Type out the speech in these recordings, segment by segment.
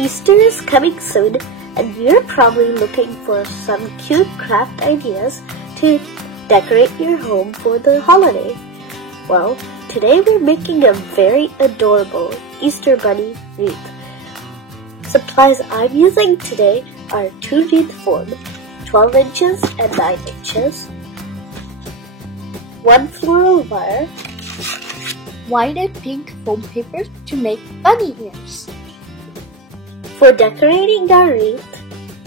Easter is coming soon, and you're probably looking for some cute craft ideas to decorate your home for the holiday. Well, today we're making a very adorable Easter bunny wreath. Supplies I'm using today are 2 wreath form, 12 inches and 9 inches, 1 floral wire, white and pink foam paper to make bunny ears. For decorating our wreath,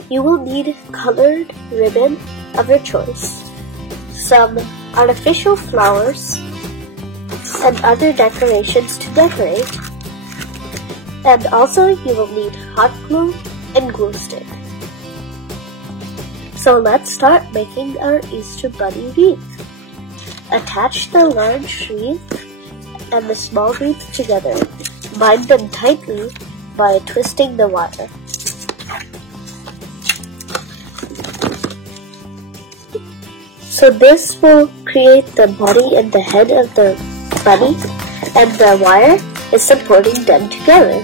you will need colored ribbon of your choice, some artificial flowers, and other decorations to decorate. And also you will need hot glue and glue stick. So let's start making our Easter bunny wreath. Attach the large wreath and the small wreath together. Bind them tightly by twisting the wire. So this will create the body and the head of the bunny, and the wire is supporting them together.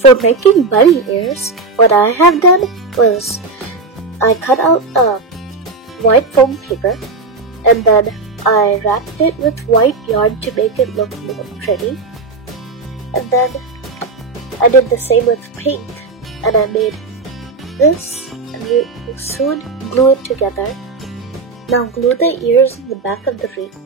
For making bunny ears, what I have done was I cut out white foam paper and then I wrapped it with white yarn to make it look more pretty. And then I did the same with pink, and I made this, and we will soon glue it together. Now glue the ears in the back of the wreath.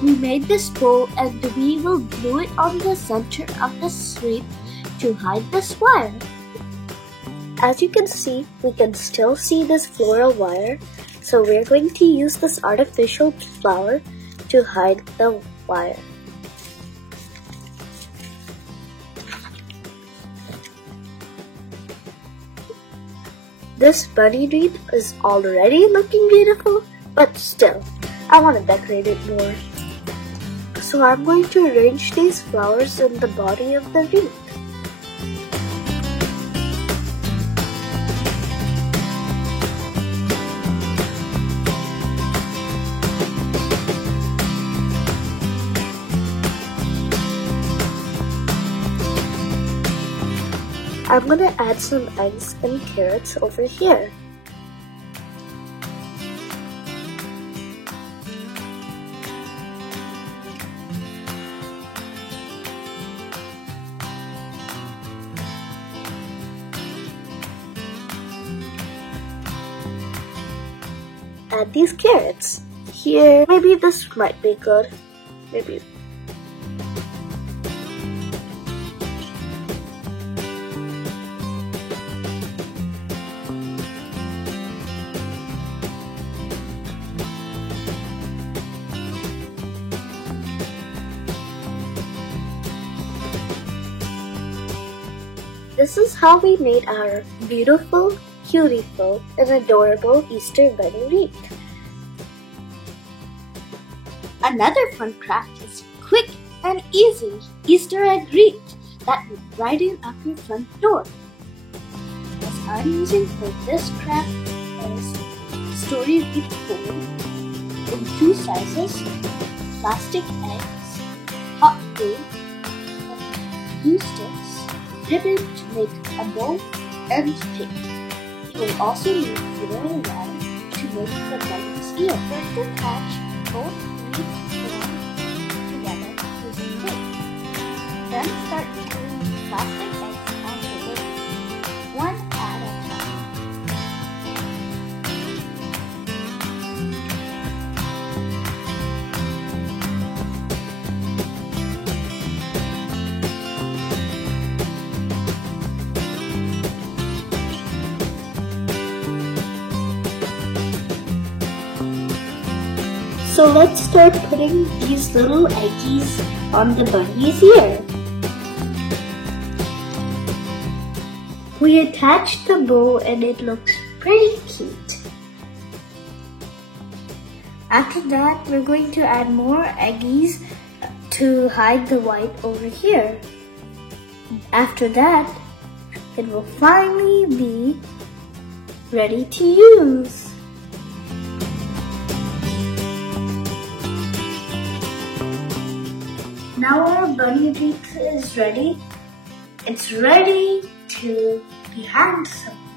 We made this bow and we will glue it on the center of the wreath to hide this wire. As you can see, we can still see this floral wire, so we're going to use this artificial flower to hide the wire. This bunny wreath is already looking beautiful, but still, I want to decorate it more. So I'm going to arrange these flowers in the body of the wreath. I'm going to add some eggs and carrots over here. Add these carrots. Here, maybe this might be good. Maybe. This is how we made our beautiful, beautiful, and adorable Easter bunny wreath. Another fun craft is quick and easy Easter egg wreath that will brighten up your front door. What I'm using for this craft is story wreath foam in 2 sizes, plastic eggs, hot glue, glue sticks, ribbon to make a bow, and tape. You will also need floral wire to make the bunny's ear. First attach both wreath forms together using tape. Then start gluing plastic eggs onto the wreath, one at a time. So let's start putting these little eggies on the bunny's ear. We attached the bow and it looks pretty cute. After that, we're going to add more eggies to hide the white over here. After that, it will finally be ready to use. Now our bunny pizza is ready. It's ready to be handsome.